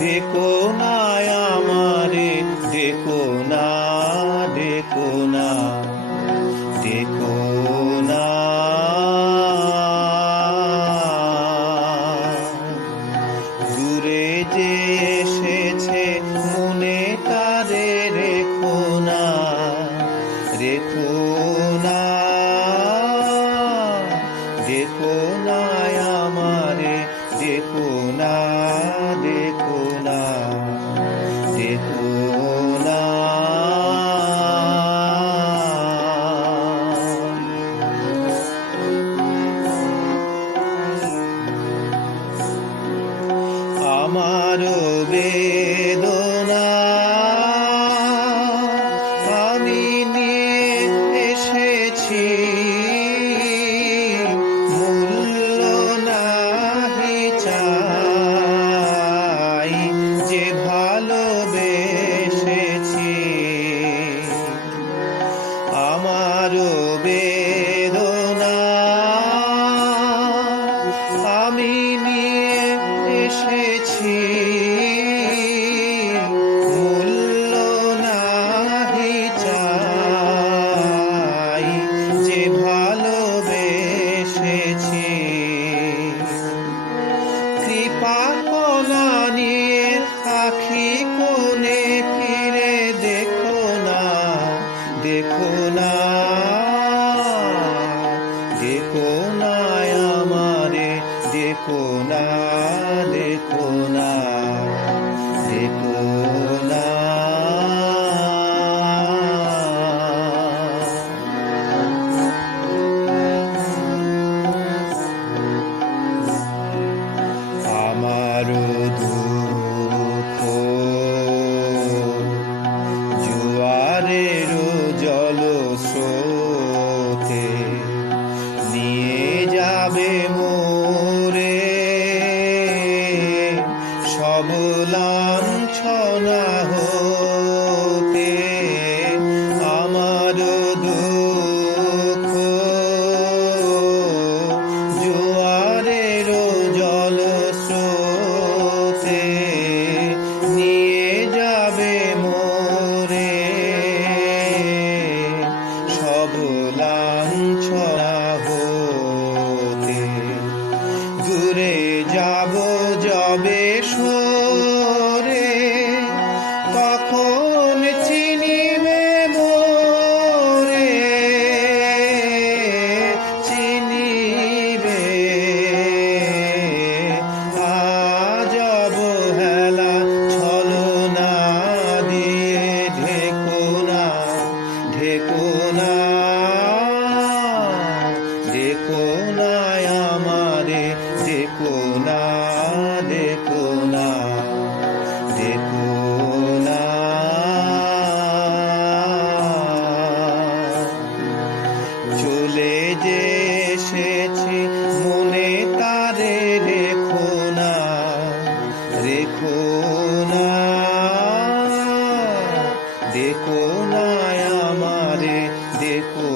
দেখো না আমারে, দেখো না, দেখো না, দেখো না, দূরে যে এসেছে মনে তারে রেখো না, রেখো না, দেখো না আমারে, দেখো না, দেখো না, দেখো না। আমার বেদনা আমি নিয়ে এসেছি, মূল্য নাহি চাই যে ভালোবেসেছি। আমার বেদনা আমি নিয়ে এসেছি, মূল্য নাহি চাই যে ভালোবেসেছি। কৃপা কণা নিয়ে আখি কোণে ফিরে দেখো না, দেখো না, দেখো না আমারে, দেখো না, দেখো না, দেখো না। আমার দুঃখ জোয়ারের জলস্রোতে নিয়ে যাবে মোরে, সব লাঞ্ছনা হতে। আমার দুঃখ জোয়ারের জলস্রোতে নিয়ে যাবে মোরে, সব লাঞ্ছনা হতে। দূরে যাব যবে সরে, তখন চিনিবে মোরে, চিনিবে। আজ অবহেলা ছলনা দিয়ে ঢেকো না, ঢেকো না, দেখো না আমারে, দেখো না, দেখো না, দেখো না। চলে যে এসেছি মনে তারে রেখো না, রেখো না, দেখো না আমারে, দেখো